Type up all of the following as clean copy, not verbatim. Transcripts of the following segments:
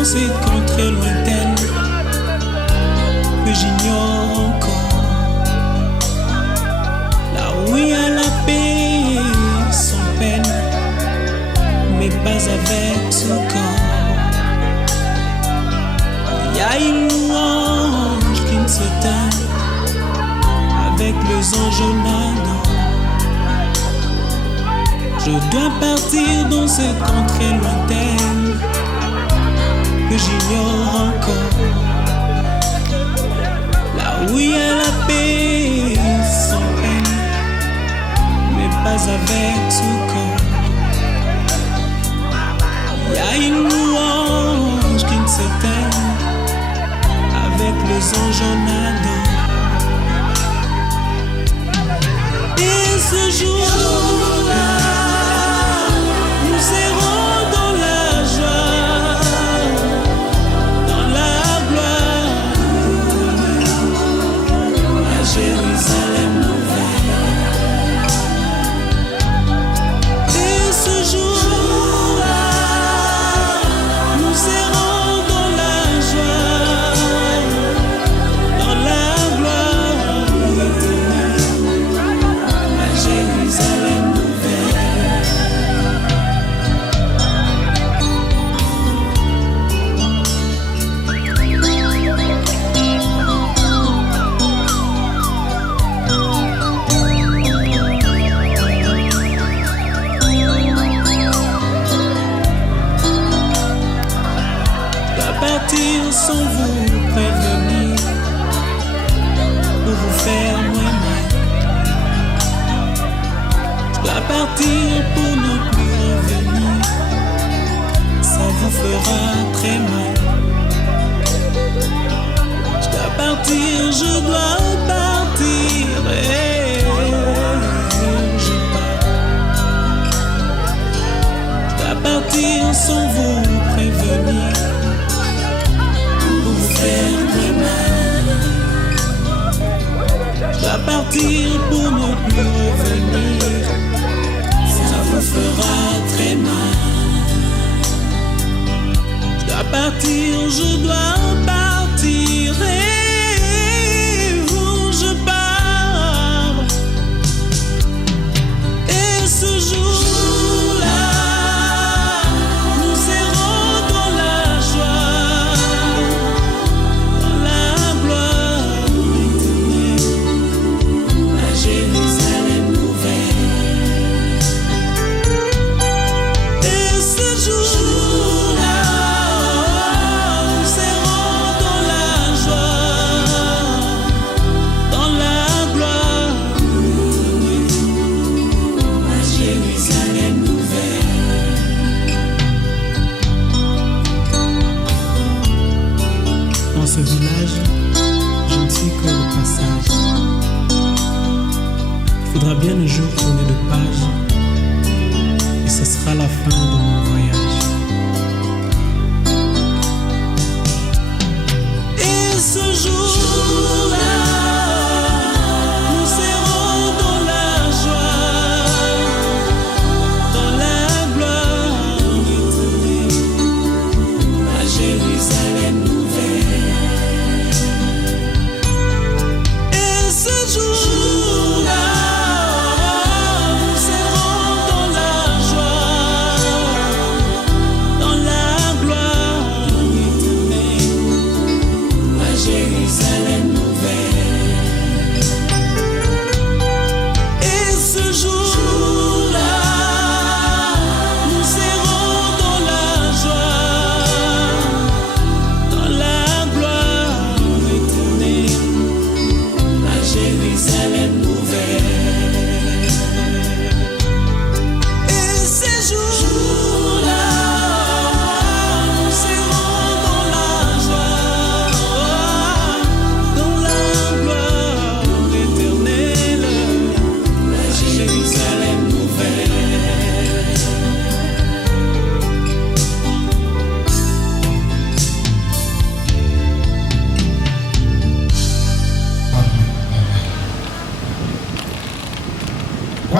dans cette contrée lointaine que j'ignore encore, là où il y a la paix sans peine, mais pas avec ce corps. Il y a une louange qui ne se teint avec les anges nadants. Je dois partir dans cette contrée lointaine que j'ignore encore, là où il y a la paix sans peine, mais pas avec ce corps. Il y a une louange qui ne s'éteint avec les anges nadants. Et ce jour-là, nous serons dans la joie, dans la gloire, à Jérusalem nouvelle. Et ce jour-là, nous serons dans la joie, dans la gloire éternelle, à Jérusalem nouvelle. Partir sans vous prévenir, pour vous faire moins mal. Je dois partir pour ne plus revenir, ça vous fera très mal. Je dois partir, je dois partir, et je pars. Je dois partir sans vous prévenir, faire très mal. Je dois partir pour ne plus revenir, ça vous fera très mal. Je dois partir, je dois partir, et où je pars. Et ce jour-là, nous serons dans la joie, Jérusalem nouvelle. Et ce jour-là, nous serons dans la joie, dans la gloire, à Jérusalem nouvelle. Dans ce village, je ne suis que le passage. Il faudra bien un jour tourner de page, et ce sera la fin de mon voyage. Et ce jour-là, nous serons dans la joie, dans la gloire éternelle, à Jérusalem nouvelle. Et ce jour-là, nous serons dans la joie,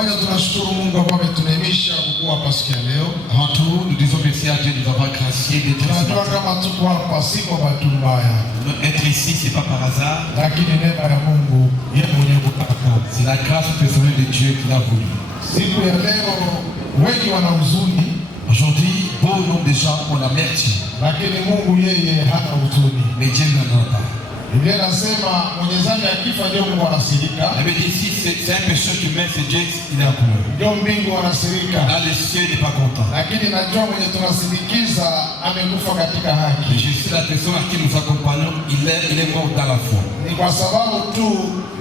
Kwanza tunashukuru Mungu kwa ametunemisha kukua hapa siku ya leo. Avant tout, nous disons merci à Dieu de nous avoir gracié d'être ici. Tunajua kama tuko hapa si kwa bahati mbaya. Être ici, c'est pas par hasard. Lakini neema ya Mungu yeye mwenyewe kutaka. C'est la grâce personnelle de Dieu qui l'a voulu. Siku ya leo wengi wana huzuni. Aujourd'hui, bon nombre de gens ont l'amertume. Lakini Mungu yeye hana huzuni. Mais Dieu n'en a pas. Biblia inasema mwenye dhambi akifa ndio Mungu anasirika. La Bible dit ici, c'est un pécheur qui meurt, c'est Dieu qui est en couleur. Ndio mbingu anasirika. Là, le ciel n'est pas content. Lakini najua mwenye tunasindikiza amekufa katika haki. Mais je suis la personne à qui nous accompagnons, il est mort dans la foi. Ni kwa sababu tu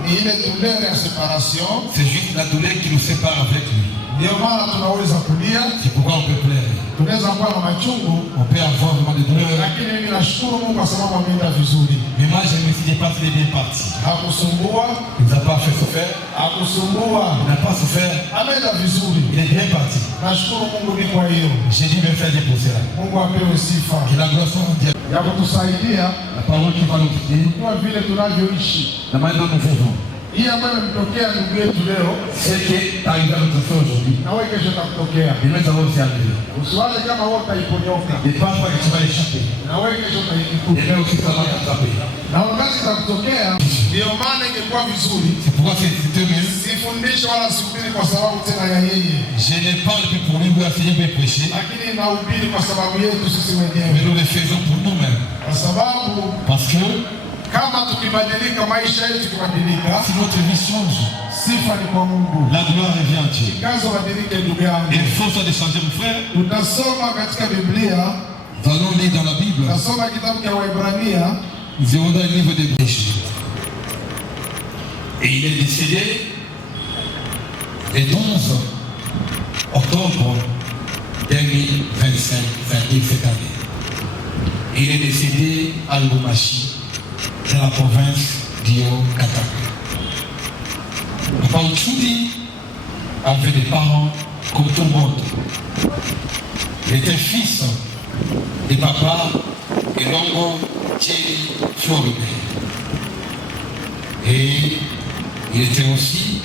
ni ile douleur ya separation. C'est juste la douleur qui nous sépare avec lui. Ndio maana tunaweza kulia. C'est pourquoi on peut pleurer. Tunaweza kuwa na machungu. On peut avoir vraiment des douleurs. Lakini mimi nashukuru Mungu kwa sababu ameenda vizuri. Mais moi, je me suis dépassé, il est bien parti. Hakusumbua. Il nous a pas fait souffrir. Hakusumbua. Il n'a pas souffert. Ameenda vizuri. Il est bien parti. Nashukuru Mungu ni kwa hiyo. J'ai dit me faire déposer là. Mungu apewe sifa. Que la gloire soit mondiale. Ya kutusaidia. La parole qui va nous guider. Kwa vile tunavyoishi. La manière dont nous vivons. Hii ambayo imetokea ndugu yetu leo. C'est qui est arrivé à notre foi aujourd'hui. Na wewe kesho itakutokea. Et nous allons aussi arriver. Usiwaze kama wewe utaiponyoka. Ne pense pas que tu vas échapper. Na wewe kesho Et utaikuta. là aussi, ça va t'attraper. Na wakati itakutokea, ndio maana ingekuwa vizuri. C'est pourquoi c'est mieux. Sifundishe wala sihubiri kwa sababu tena ya yeye. Je ne parle plus pour lui, vous enseignez, vous prêcher. Lakini nahubiri kwa sababu yetu sisi Mais wenyewe. nous le faisons pour nous-mêmes. Kwa sababu Parce que kama tukibadilika, maisha yetu tukibadilika, si notre vie change, sifa ni kwa Mungu. la gloire revient à Dieu. Kazo badilike ndugu yangu. Il faut ça de changer, mon frère. Tutasoma katika Biblia, Nous allons lire dans la Bible. tutasoma kitabu cha Waebrania. Nous irons dans le livre des péchés. Et il est décédé le 12 octobre 2025, cette année. Il est décédé à Lubumbashi, dans la province d'Io-Katanga. Papa Otsudi avait des parents comme tout le monde. Il était fils de papa Elongo Thierry Floribert. Et il était aussi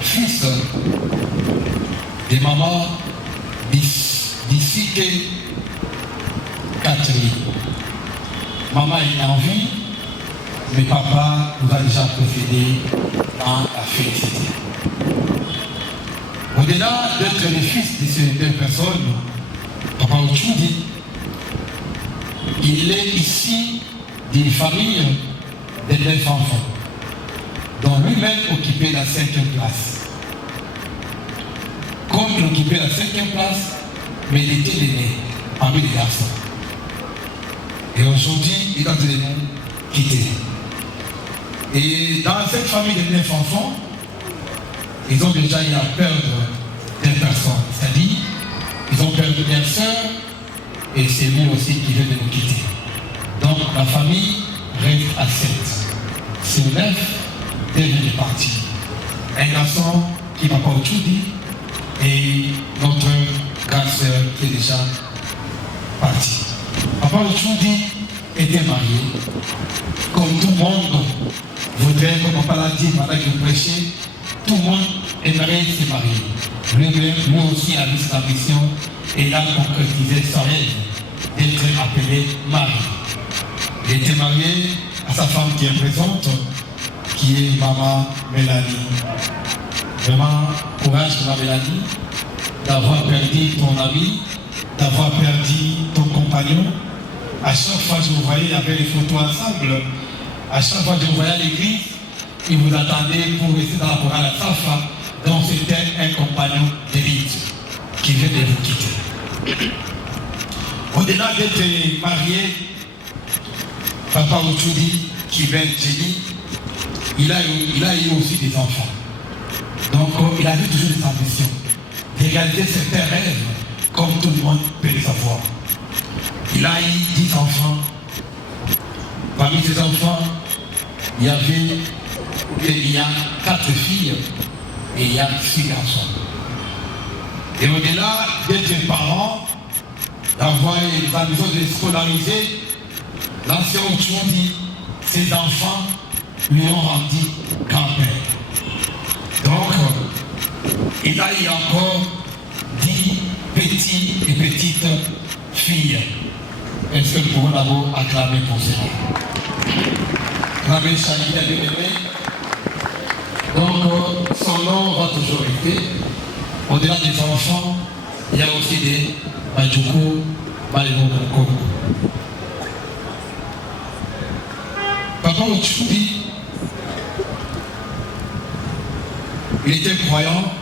fils de maman Bissike Catherine. Maman est en vie, mais papa nous a déjà précédé dans la félicité. Au-delà d'être le fils de ces deux personnes, Papa Otsudi, il est ici d'une famille de 9 enfants, dont lui-même occupait la 5e place. Comme il occupait la 5e place, mais il était l'aîné parmi les garçons. Et aujourd'hui, il a de nous quitter. Et dans cette famille de 9 enfants, ils ont déjà eu à perdre des personnes. C'est-à-dire, ils ont perdu leur sœur et c'est lui aussi qui vient de nous quitter. Donc la famille reste à 7. Sur 9, devient parti. Un garçon qui m'a pas tout dit et notre grande sœur qui est déjà partie. Papa Otsudi était marié. Comme tout le monde voudrait, comme papa l'a dit pendant qu'il prêchait, tout le monde aimerait se marier. Lui aussi a vu sa mission et il a concrétisé son rêve d'être appelé mari. Il était marié à sa femme qui est présente, qui est maman Mélanie. Vraiment, courage pour la Mélanie, d'avoir perdu ton ami, d'avoir perdu ton compagnon. À chaque fois que je vous voyais, il y avait les photos ensemble. À chaque fois que je vous voyais à l'église, il vous attendait pour rester dans la chorale à Safa. Donc c'était un compagnon d'élite qui vient de vous quitter. Au-delà d'être marié, Papa Otsudi, qui vient de Jenny, il a eu aussi des enfants. Donc il avait toujours des ambitions de réaliser certains rêves comme tout le monde peut les avoir. Il a eu 10 enfants. Parmi ces enfants, il y a 4 filles et il y a 6 garçons. Et au-delà d'être parents, d'avoir les ambitions de les scolariser, l'ancien Otsudi, ses enfants lui ont rendu grand-père. Donc, il a eu encore 10 petits et petites filles. Est-ce que nous pouvons d'abord acclamer pour cela? Acclamer Chahida bien-aimé. Donc, son nom va toujours rester. Au-delà des enfants, il y a aussi des Badjoukou, Baliboko. Papa Ochoubi, il était croyant,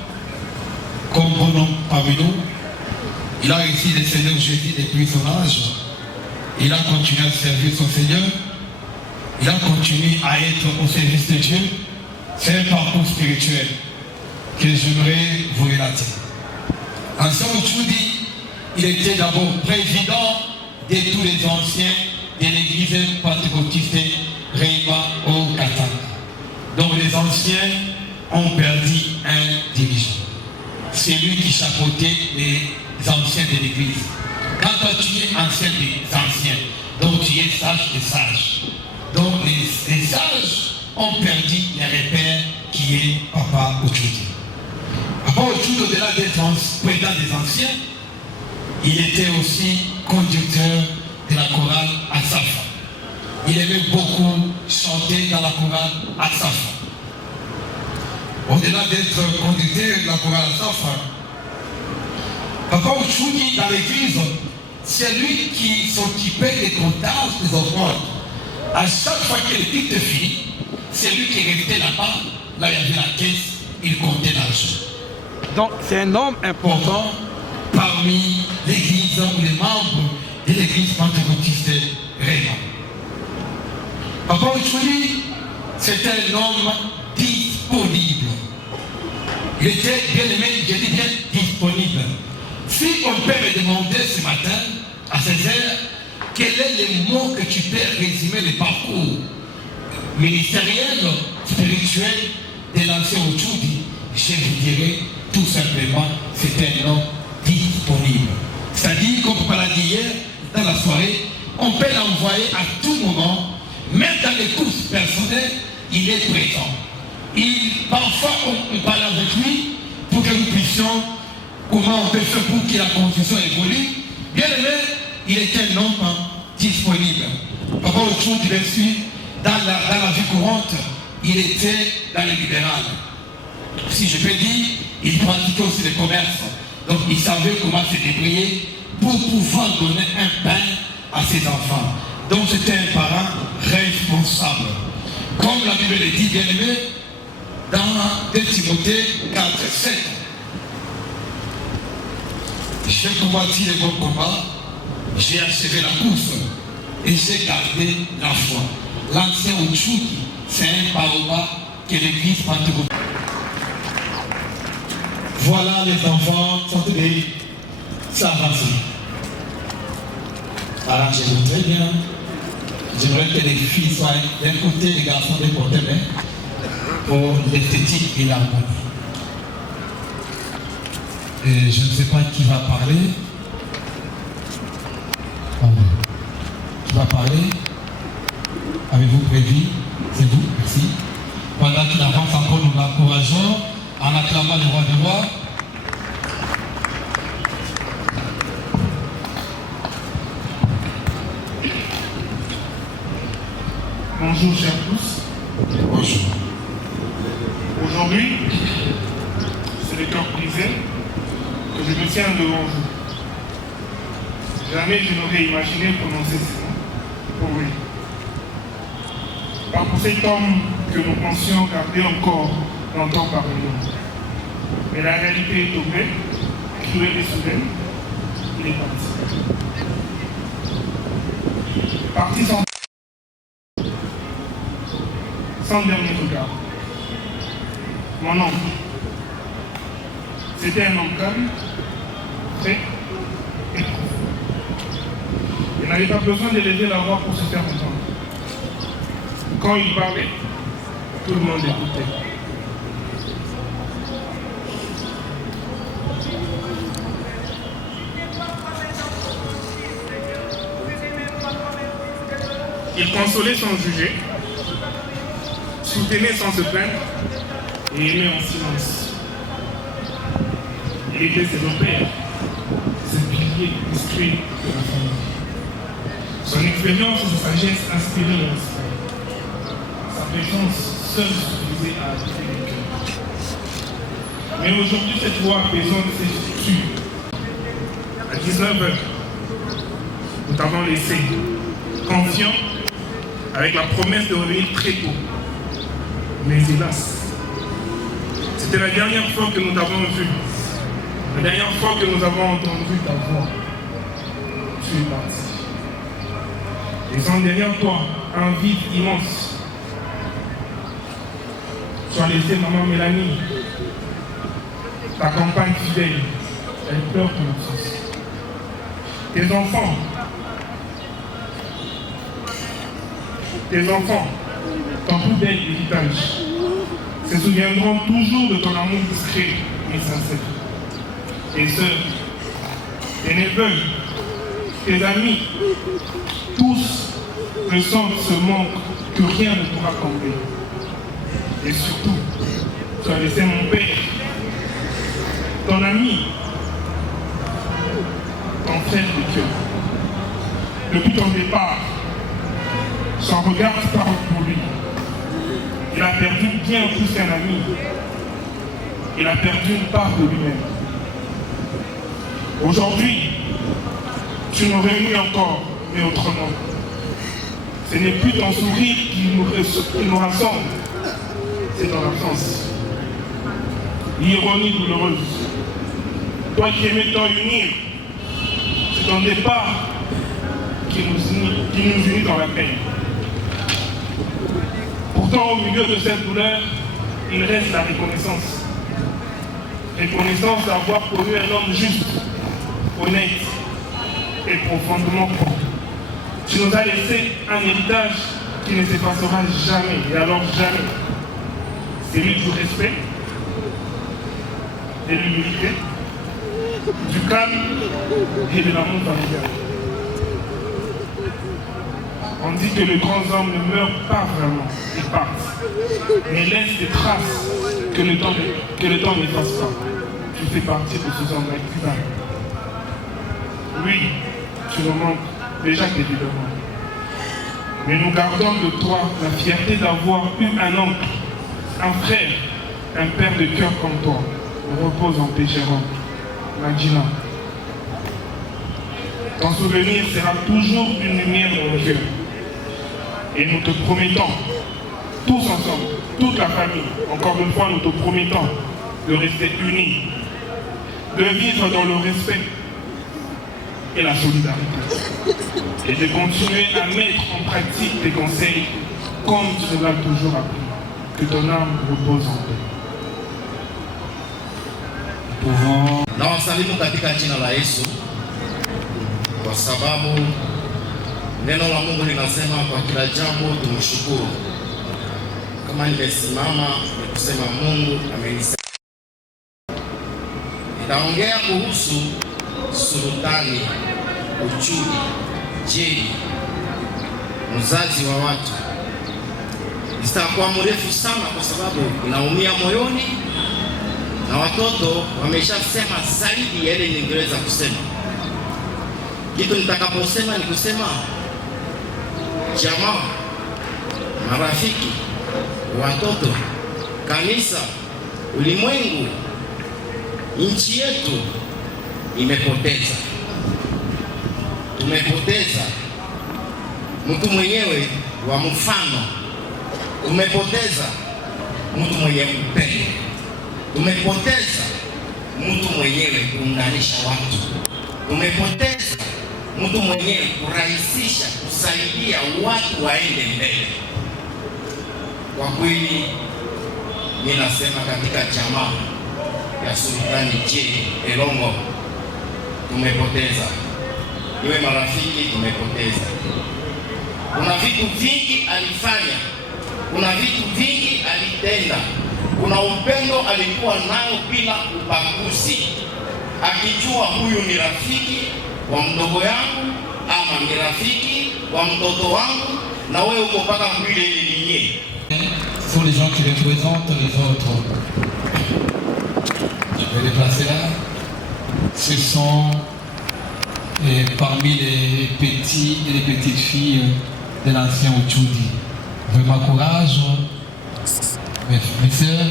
comme bon homme parmi nous. Il a réussi le Seigneur Jésus depuis son âge. Il a continué à servir son Seigneur. Il a continué à être au service de Dieu. C'est un parcours spirituel que j'aimerais vous relater. Ancien Ochoubi, il était d'abord président de tous les anciens de l'église pentecôtiste Réma au Katanga. Donc les anciens ont perdu un dirigeant. C'est lui qui chapeautait les anciens de l'église. Quand toi tu es ancien des anciens, donc tu es sage des sages. Donc les sages ont perdu les repères qui est Papa Ochoubi. Papa Ochoubi, au-delà d'être président des anciens, il était aussi conducteur de la chorale Asafa. Il aimait beaucoup chanter dans la chorale Asafa. Au-delà d'être conducteur de la chorale Asafa, Papa Ochoubi dans l'église, c'est lui qui s'occupait des comptages des offrandes. À chaque fois que le culte est fini, c'est lui qui restait là-bas, là il y avait la caisse, il comptait l'argent. Donc c'est un homme important parmi l'église ou les membres de l'église pentecôtiste Réma. Papa Ochoubi, c'était un homme disponible. Il était bien aimé, je dis bien disponible. Si on peut me demander ce matin, à 16h, quel est le mot que tu peux résumer le parcours ministériel, spirituel de l'ancien Ochoubi, je vous dirais tout simplement, c'est un homme disponible. C'est-à-dire, comme on l'a dit hier, dans la soirée, on peut l'envoyer à tout moment, même dans les courses personnelles, il est présent. Parfois, on parle avec lui pour que nous puissions, comment on peut faire pour que la constitution évolue. Bien aimé, il était un homme disponible. Papa Ochoubi, bien sûr, dans la vie courante, il était dans le libéral. Si je peux dire, il pratiquait aussi le commerce. Donc il savait comment se débrouiller pour pouvoir donner un pain à ses enfants. Donc c'était un parent responsable. Comme la Bible le dit, bien aimé, dans 2 Timothée 4, 7. J'ai combattu le bon combat, j'ai achevé la course et j'ai gardé la foi. L'ancien Ochoubi, c'est un baobab que l'église pentecôtiste. Voilà les enfants sont des s'avancer. Arrangez-vous très bien. J'aimerais que les filles soient d'un côté, les garçons de côté, pour l'esthétique et l'harmonie. Et je ne sais pas qui va parler. Qui va parler? Avez-vous prévu? C'est vous? Merci. Pendant qu'il avance encore, nous l'encourageons en acclamant le roi des rois. Bonjour chers tous. Bonjour. Aujourd'hui, c'est le cœur brisé que je me tiens devant vous. Jamais je n'aurais imaginé prononcer ces mots pour lui. Pas pour cet homme que nous pensions garder encore longtemps parmi nous. Mais la réalité est tombée, cruelle et soudaine, il est parti. Parti sans dernier regard. Mon oncle, c'était un homme calme, prêt et profond. Il n'avait pas besoin d'élever la voix pour se faire entendre. Quand il parlait, tout le monde écoutait. Il consolait sans juger, soutenait sans se plaindre et aimait en silence. Il était ses repères, ses piliers instruits de la famille. Son expérience et sa sagesse inspiraient le respect. Sa présence seule suffisait à habiter les cœurs. Mais aujourd'hui, cette voix apaisante s'effectue. À 19h, nous t'avons laissé confiant avec la promesse de revenir très tôt. Mais hélas, c'était la dernière fois que nous t'avons vu. La dernière fois que nous avons entendu ta voix. Tu es parti. Laissant derrière toi un vide immense. Tu as laissé maman Mélanie, ta compagne fidèle. Elle pleure ton absence. Tes enfants, ton plus bel héritage, se souviendront toujours de ton amour discret et sincère. Tes sœurs, tes neveux, tes amis, tous ressentent ce manque que rien ne pourra combler. Et surtout, tu as laissé mon père, ton ami, ton frère de cœur. Depuis ton départ, son regard parle pour lui. Il a perdu bien plus qu'un ami. Il a perdu une part de lui-même. Aujourd'hui, tu nous réunis encore, mais autrement. Ce n'est plus ton sourire qui nous rassemble, c'est ton absence. L'ironie douloureuse. Toi qui aimais t'en unir, c'est ton départ qui nous unit dans la peine. Pourtant, au milieu de cette douleur, il reste la reconnaissance. Reconnaissance d'avoir connu un homme juste, honnête et profondément bon. Tu nous as laissé un héritage qui ne s'effacera jamais, et alors jamais. C'est lui du respect, de l'humilité, du calme et de l'amour familial. On dit que les grands hommes ne meurent pas vraiment, ils partent, mais laissent des traces que le temps n'efface pas. Tu fais partie de ces hommes incroyables. Oui, tu nous manques déjà évidemment. Mais nous gardons de toi la fierté d'avoir eu un oncle, un frère, un père de cœur comme toi. Repose en paix, cher oncle. Magina. Ton souvenir sera toujours une lumière dans le cœur. Et nous te promettons, tous ensemble, toute la famille, encore une fois, nous te promettons de rester unis, de vivre dans le respect et la solidarité, et de continuer à mettre en pratique tes conseils comme tu nous l'as toujours appris. Que ton âme repose en paix. Na wasalimu katika jina la Yesu, kwa sababu neno la Mungu linasema kwa kila jambo tumshukuru. Kama nimesimama ni kusema Mungu amenisaidia. Nitaongea kuhusu sultani, uchumi, jeli, mzazi wa watu. Sitakuwa mrefu sana kwa sababu inaumia moyoni na watoto wameshasema zaidi ya ile ningeweza kusema. Kitu nitakaposema ni kusema jamaa, marafiki, watoto, kanisa, ulimwengu, nchi yetu imepoteza. Tumepoteza mtu mwenyewe wa mfano. Tumepoteza mtu mwenye upendo. Tumepoteza mtu mwenyewe kuunganisha watu. Tumepoteza mtu mwenyewe kurahisisha, kusaidia watu waende mbele. Kwa kweli, ninasema katika jamaa ya Sultani J. Elongo tumepoteza. Iwe marafiki, tumepoteza. Kuna vitu vingi alifanya, kuna vitu vingi alitenda, kuna upendo alikuwa nayo bila ubaguzi, akijua huyu ni rafiki wa mdogo yangu ama ni rafiki wa mtoto wangu, na wewe uko paka mwile ile linye. Ce sont les gens qui représentent les autres. Je vais les placer là. Ce sont parmi les petits et les petites filles de l'ancien Uchudi. Vraiment courage, mes sœurs,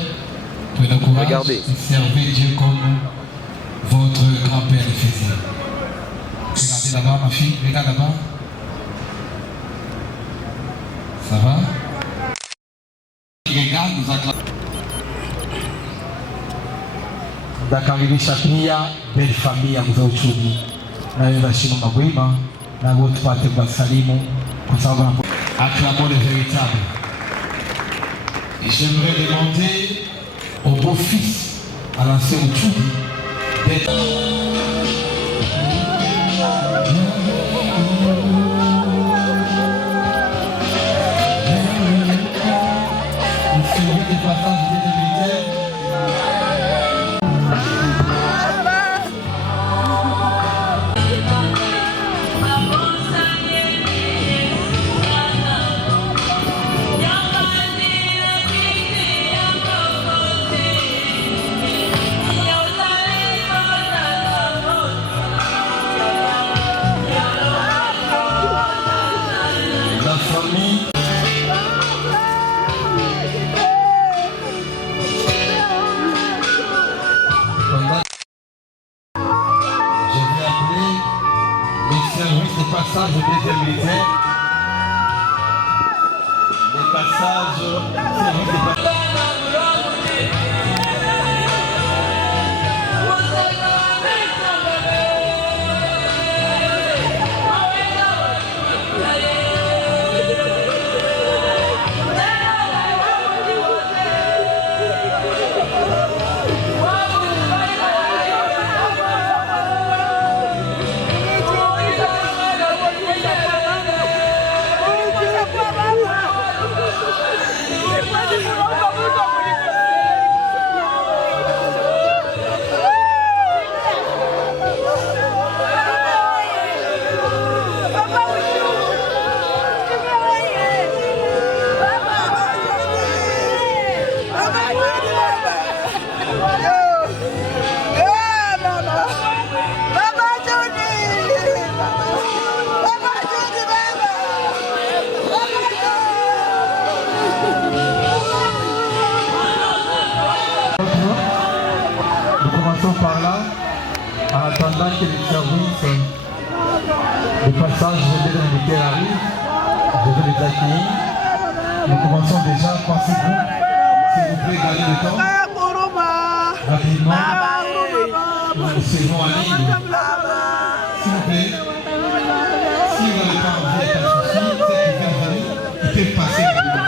prenez le courage et servez Dieu comme votre grand-père le faisait. Regardez là-bas, ma fille, regarde là-bas. Ça va? Regarde, nous acclamons. Ndakaribisha pia belle famille ya mzee Uchudi na weza shino magwima na wote pate basalimu kwa sababu acclamons le véritable. Et j'aimerais demander au beau-fils à l'ancien Uchudi d'être passage au deuxième militaire. Les passages service de passage. Par là, en attendant que les services de passage de l'aide militaire arrivent, je vais les accueillir. Nous commençons déjà, pensez-vous, s'il vous plaît, gardez le temps. Rapidement, nous recevons en ligne. S'il vous plaît, si vous n'avez pas envie, il n'y a pas de souci, ceux qui veulent venir, ils peuvent passer rapidement.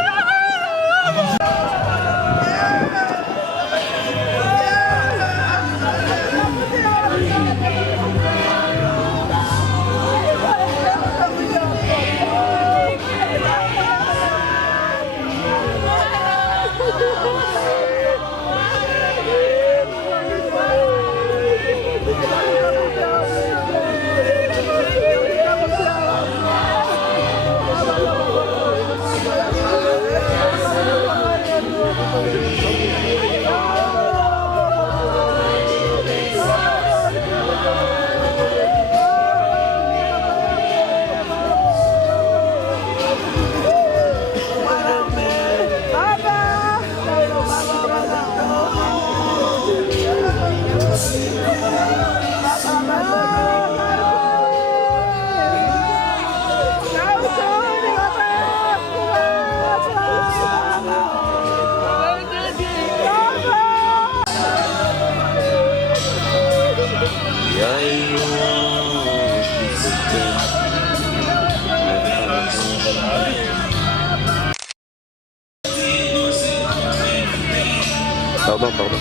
Pardon.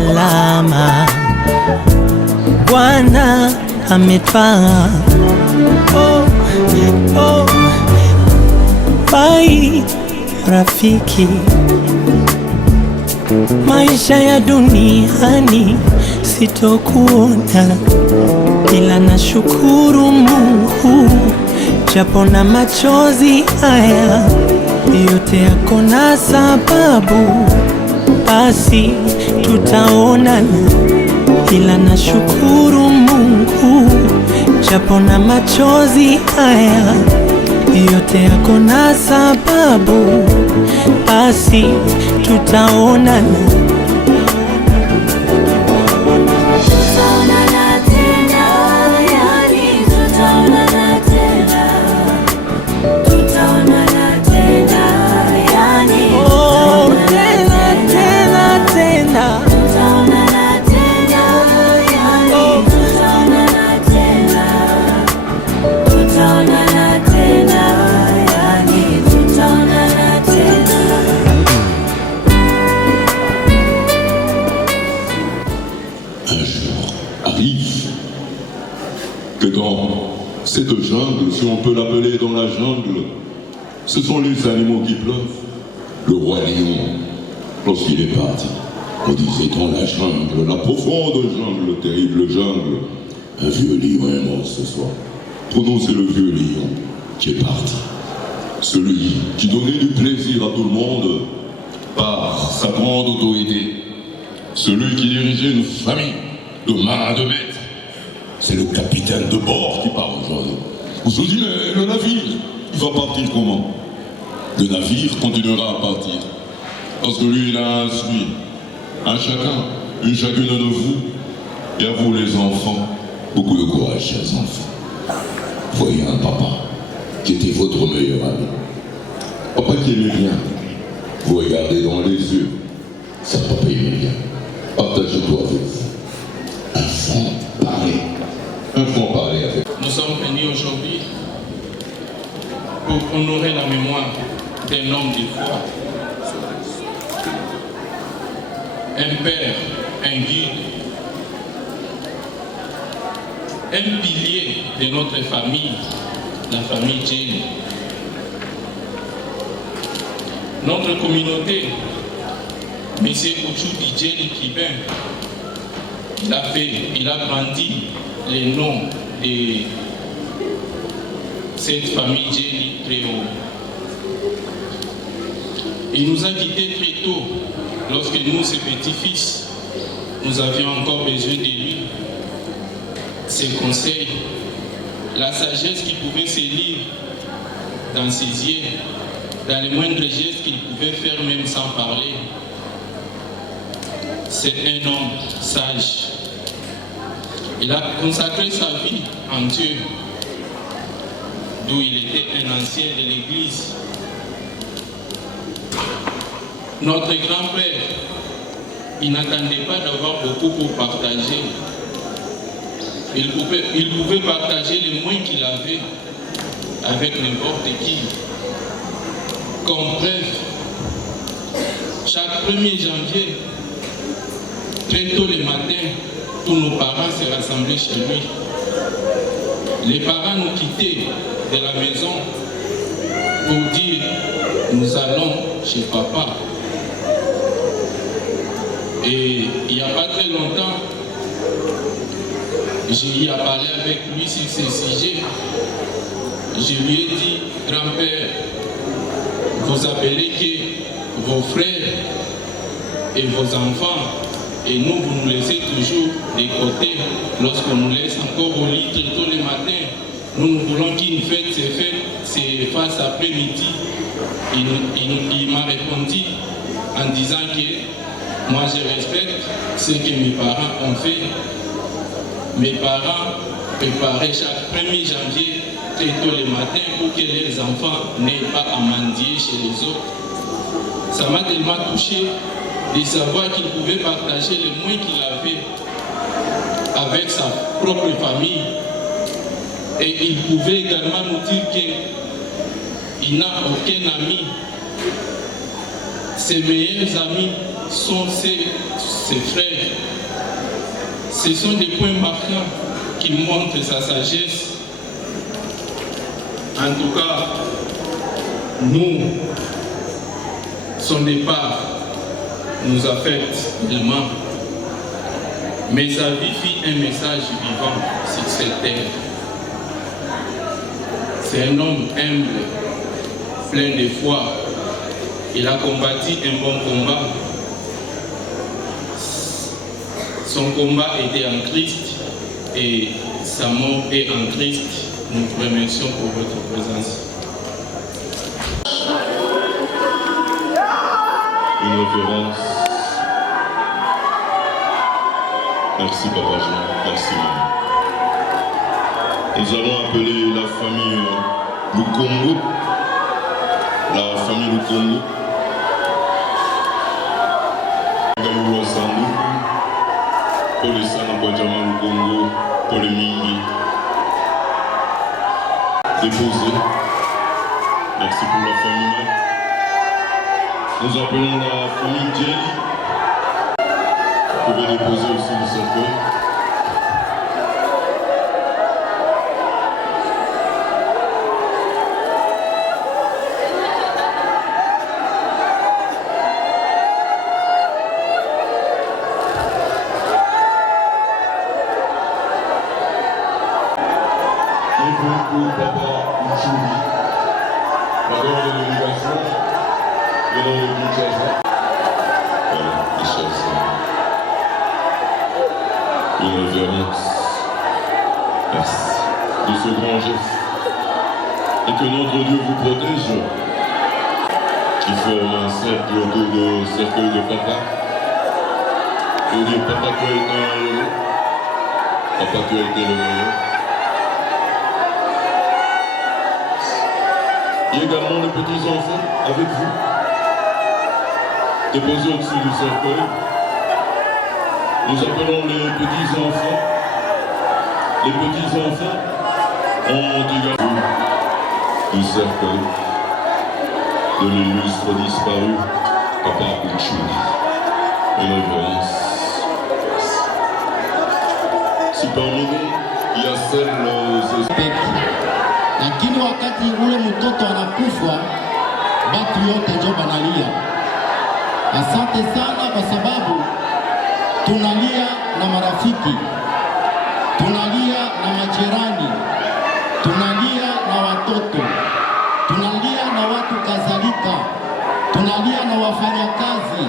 salama, Bwana ametwaa. Oh, oh, bai rafiki, maisha ya duniani sitokuona, ila nashukuru Mungu japo na machozi haya yote yako na sababu, basi tutaonana, ila nashukuru Mungu japo na machozi haya yote yako na sababu, basi tutaonana. Que dans cette jungle, si on peut l'appeler dans la jungle, ce sont les animaux qui pleurent. Le roi lion, lorsqu'il est parti, on disait dans la jungle, la profonde jungle, terrible jungle, un vieux lion est mort ce soir. Pour nous, c'est le vieux lion qui est parti. Celui qui donnait du plaisir à tout le monde par sa grande autorité. Celui qui dirigeait une famille de main de maître. C'est le capitaine de bord qui parle aujourd'hui. On se dit, mais le navire, il va partir comment? Le navire continuera à partir. Parce que lui, il a instruit un chacun, une chacune de vous, et à vous les enfants, beaucoup de courage, chers enfants. Voyez un papa qui était votre meilleur ami. Papa qui aimait bien. Vous regardez dans les yeux, ça papa aimait bien. Partagez-toi avec vous. Enfant, parlez. Nous sommes venus aujourd'hui pour honorer la mémoire d'un homme de foi, un père, un guide, un pilier de notre famille, la famille Jenny. Notre communauté, M. Uchudi Jenny Kibin, il a grandi les noms de cette famille Jenny très haut. Il nous a quittés très tôt, lorsque nous, ses petits-fils, nous avions encore besoin de lui, ses conseils, la sagesse qu'il pouvait se lire dans ses yeux, dans les moindres gestes qu'il pouvait faire même sans parler. C'est un homme sage. Il a consacré sa vie en Dieu, d'où il était un ancien de l'Église. Notre grand-père, il n'attendait pas d'avoir beaucoup pour partager. Il pouvait partager les moyens qu'il avait avec n'importe qui. Comme preuve, chaque 1er janvier, très tôt le matin, tous nos parents se rassemblaient chez lui. Les parents nous quittaient de la maison pour dire « nous allons chez papa ». Et il n'y a pas très longtemps, j'ai eu à parler avec lui sur ces sujets. Je lui ai dit, grand-père, vous appelez que vos frères et vos enfants, et nous, vous nous laissez toujours de côté. Lorsqu'on nous laisse encore au lit très tôt le matin, nous voulons qu'une fête se fasse après-midi. Il m'a répondu en disant que moi je respecte ce que mes parents ont fait. Mes parents préparaient chaque 1er janvier très tôt le matin pour que les enfants n'aient pas à mendier chez les autres. Ça m'a tellement touché de savoir qu'il pouvait partager le moins qu'il avait avec sa propre famille. Et il pouvait également nous dire qu'il n'a aucun ami. Ses meilleurs amis sont ses frères. Ce sont des points marquants qui montrent sa sagesse. En tout cas, nous, son départ nous affecte tellement. Mais sa vie fit un message vivant sur cette terre. C'est un homme humble, plein de foi. Il a combattu un bon combat. Son combat était en Christ et sa mort est en Christ. Nous vous remercions pour votre présence. Une référence. Merci Papa Jean, merci Maman. Nous allons appeler la famille Lukongo. La famille Lukongo. Galou Sandu. Pour les Sana Bojama Lukongo. Pour les Mingi. Déposé. Merci pour la famille. Nous appelons la famille Djeli. Vous pouvez déposer aussi le cercueil. Pour Papa Uchouli, d'abord de l'élégation, et dans le Kinshasa. Voilà, Kinshasa. Une révérence. Merci de ce grand geste. Et que notre Dieu vous protège, qui forme un cercle autour du cercueil de Papa. Et dire Papa, tu as été un héros. Papa, tu as été le meilleur. Il y a également les petits-enfants avec vous, déposés au-dessus du cercueil. Nous appelons les petits-enfants. Les petits-enfants ont également du cercueil de l'illustre disparu, Papa Uchouli. Une révérence. Si parmi nous, il y a celles lakini wakati ule mtoto anakufa, watu yote ndio banalia. Asante sana kwa sababu tunalia na marafiki, tunalia na majirani, tunalia na watoto, tunalia na watu kadhalika, tunalia na wafanyakazi.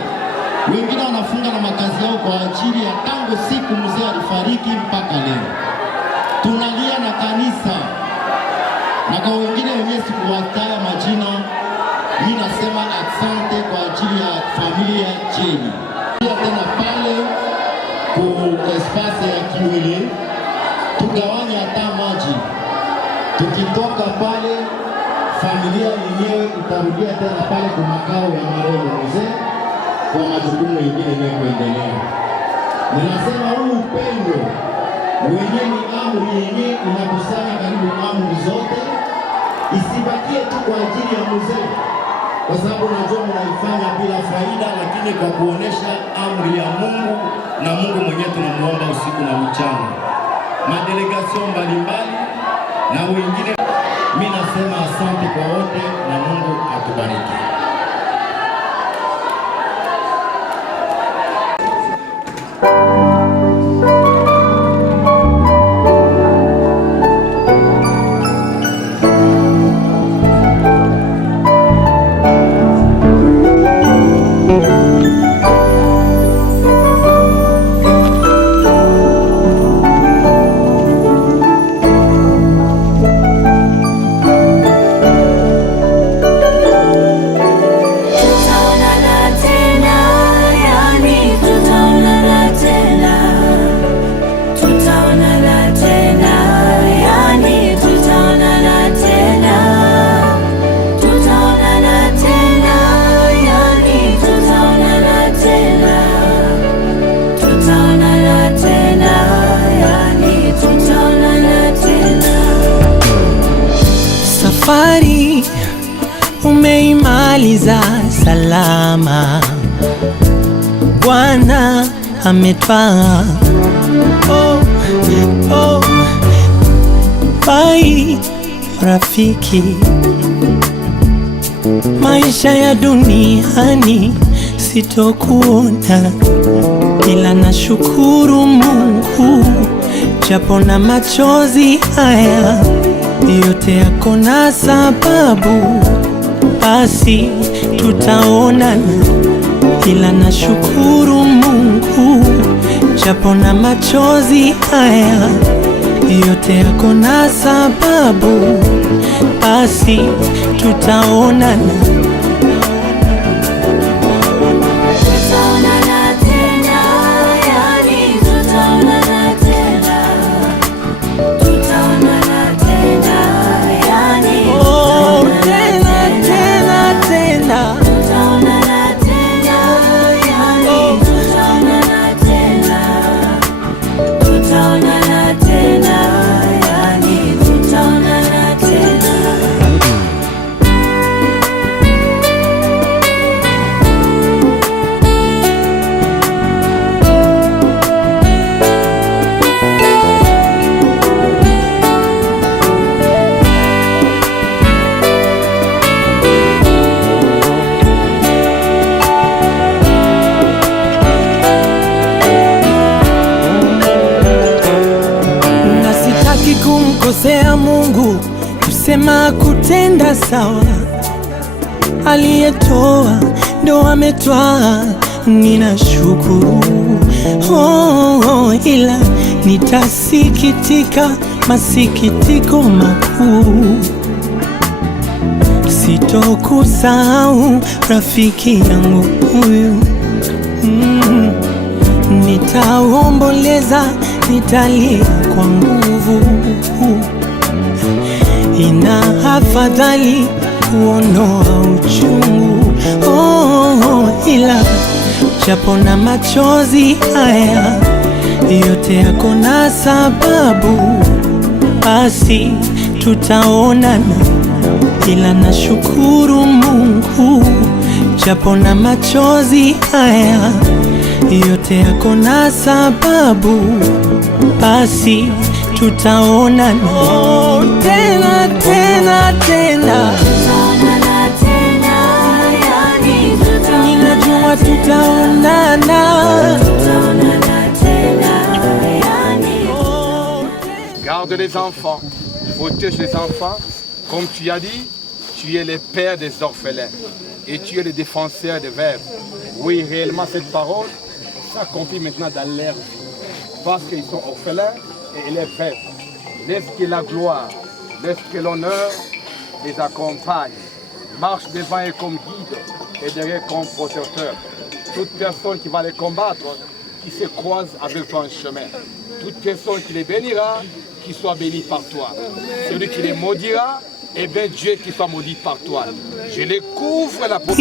Wengine wanafunga na makazi yao kwa ajili ya tangu siku mzee alifariki mpaka leo. Tunalia na kanisa. Na kwa wengine wenyewe sikuwataja majina, mimi nasema asante kwa ajili ya familia Djeli. Tena pale kwa espace ya Kiwele, tugawanye hata maji. Tukitoka pale, familia yenyewe itarudia tena pale kwa makao ya marehemu mzee kwa majukumu mengine yanayoendelea. Ninasema huu upendo wenyewe ni amri yenyewe inakusanya karibu amri zote. Isibakie tu kwa ajili ya mzee, kwa sababu najua mnaifanya bila faida, lakini kwa kuonesha amri ya Mungu, na Mungu mwenyewe tunamuomba usiku na mchana. Madelegasyon mbalimbali na wengine, mimi nasema asante kwa wote na Mungu atubariki. ametwaa. Oh, oh, bye rafiki, maisha ya duniani sitokuona, ila nashukuru Mungu, japo na machozi haya yote yako na sababu, basi tutaonana, ila nashukuru Mungu, japo na machozi haya yote yako na sababu, basi tutaonana. Kumkosea Mungu, kusema kutenda sawa, aliyetoa ndo ametwaa, ninashukuru. Ila nitasikitika masikitiko makuu, sitokusahau rafiki yangu huyu. Nitaomboleza, nitalia kwa nguvu, ina afadhali kuondoa uchungu. Ila japo na machozi haya yote yako na sababu, basi tutaonana, ila nashukuru Mungu, japo na machozi haya yote yako na sababu, basi tutaonana. Tena tena tena, ninajua tutaonana. Garde les enfants, protège les enfants. Comme tu as dit, tu es le père des orphelins et tu es le défenseur des veuves. Oui, réellement, cette parole s'accomplit maintenant dans leur vie. Parce qu'ils sont orphelins et les veuves. Laisse que la gloire, laisse que l'honneur les accompagne. Marche devant eux comme guide et derrière comme protecteur. Toute personne qui va les combattre, qui se croise avec toi en chemin. Toute personne qui les bénira, qui soit bénie par toi. Celui qui les maudira, eh bien Dieu qui soit maudit par toi. Je les couvre la peau.